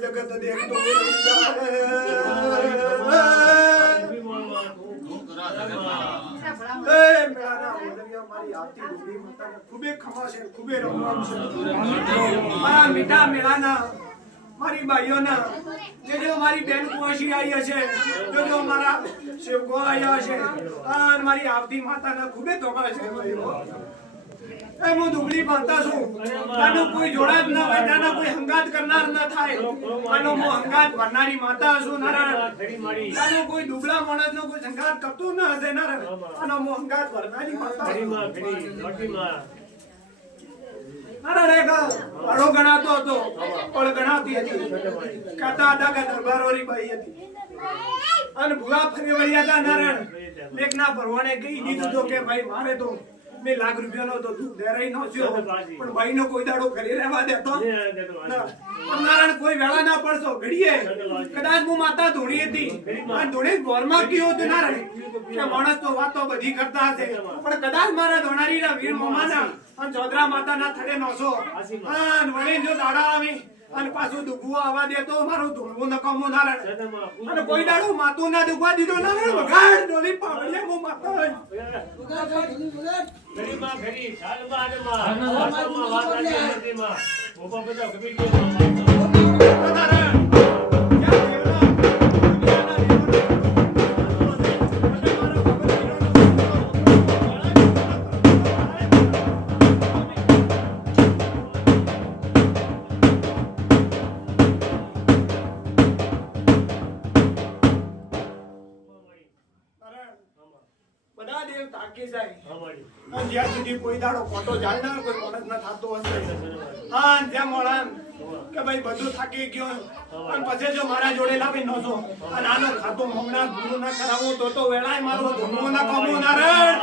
જગત દેખતો મીઠા મેળાના મારી ભાઈઓના જો મારી બેન કુંવરસી આવી હશે, જો મારા શિવગો આવ્યા હશે, અને મારી આવતી માતાના ખૂબે ધોકા છે. હું દુબળી બાંધતા છું, તાનું કોઈ જોડા જ ના હોય, તાના કોઈ હંગાત કરનાર ન થાય. આનો હું હંગાત ભરનારી માતા છું નારાયણ. તાનું કોઈ દુબળા માણસ નો કોઈ હંગાત કરતું ન હશે નારાયણ. આનો હું હંગાત ભરનારી માતા નારાયણ. ગણાતો હતો પણ ગણાતી હતી. કહેતા હતા કે દરબારોરી બાઈ હતી અને ભૂવા ફરી વળ્યા હતા નારાયણ. લેખના ભરવાને કહી દીધું તો કે ભાઈ મારે તો ₹2 લાખ નો તો દૂધ દેરાઈ નો થયો, પણ ભાઈ નો કોઈ દાડો ઘરે રહેવા દેતો નારાયણ. કોઈ વેળા ના પડશો ઘડીએ કદાચ હું માતા ધોણી હતી અને ધોણી ગોરમાં ગયો હતો નારાયણ કે માણસ તો વાતો બધી કરતા હશે, પણ કદાચ મારા ધોણારી ના વીર મોમાના અને ચોદરા માતા ના થડે નોસો અને વળી જો દાડા આવી અને પાછું દુખવું આવવા દે તો મારું ધોળવું નકામું નારાયણ. અને કોઈ દાડો માતું ના દુખવા દીધો નારાયણ. વગાડ ડોલી પાવડીએ હું માતા બધા દેવ તાકી જાય. જ્યાં સુધી કોઈ દાડો ખોટો જાણનાર કોઈ માણસ ના થતો હશે, હા ત્યાં મોળાન કે ભાઈ બધું થાકી ગયો અને પછી જો મારા જોડે લાવી નહોતો અને આનો ખાતો હમણાં ગુરુ ના કરાવું તો વેળાય મારો ધૂમો ના કમો નારાયણ.